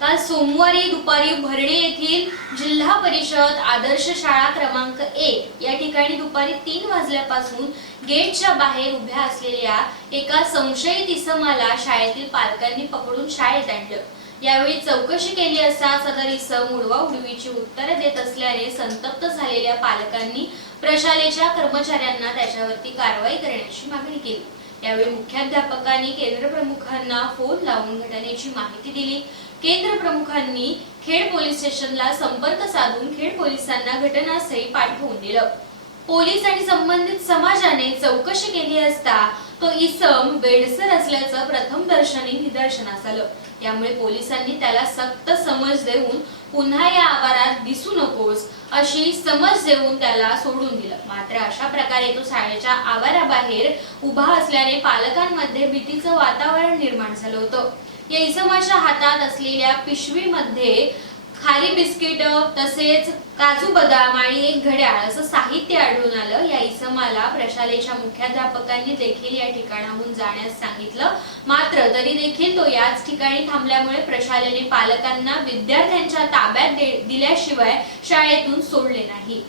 काल सोमवारी दुपारी भरणे येथील जिल्हा परिषद आदर्श शाळा क्रमांक एक या ठिकाणी दुपारी तीन वाजल्यापासून गेटच्या बाहेर उभ्या असलेल्या एका संशयित इसमाला शाळेतील पालकांनी पकडून शाळेत आणलं. यावेळी चौकशी केली असता सदर इसम उडवा उडवीची उत्तरे देत असल्याने संतप्त झालेल्या पालकांनी प्रशालेच्या कर्मचाऱ्यांना त्याच्यावरती कारवाई करण्याची मागणी केली. यावेळी मुख्याध्यापकांनी केंद्र प्रमुखांना फोन लावून घटनेची माहिती दिली. केंद्र प्रमुखांनी खेड पोलीस स्टेशनला संपर्क साधून खेड पोलिसांना घटनास्थळी पाठवून दिलं. पोलीस आणि संबंधित समाजाने चौकशी केली असता तो इसम वेडसर असल्याचं प्रथम दर्शनी निदर्शनास आलं. यामुळे पोलिसांनी त्याला सक्त समज देऊन पुन्हा या आवारात दिसू नकोस अशी समज देऊन त्याला सोडून दिलं. मात्र अशा प्रकारे तो शाळेच्या आवाराबाहेर उभा असल्याने पालकांमध्ये भीतीचं वातावरण निर्माण झालं होतं. या इसमाच्या हातात असलेल्या पिशवीमध्ये खाली बिस्किट तसेच काजू बदाम आणि एक घड्याळ असं साहित्य आढळून आलं. या इसमाला प्रशालेच्या मुख्याध्यापकांनी देखील या ठिकाणाहून जाण्यास सांगितलं. मात्र तरी देखील तो याच ठिकाणी थांबल्यामुळे प्रशालेने पालकांना विद्यार्थ्यांच्या ताब्यात दे- दिल्याशिवाय शाळेतून सोडले नाही.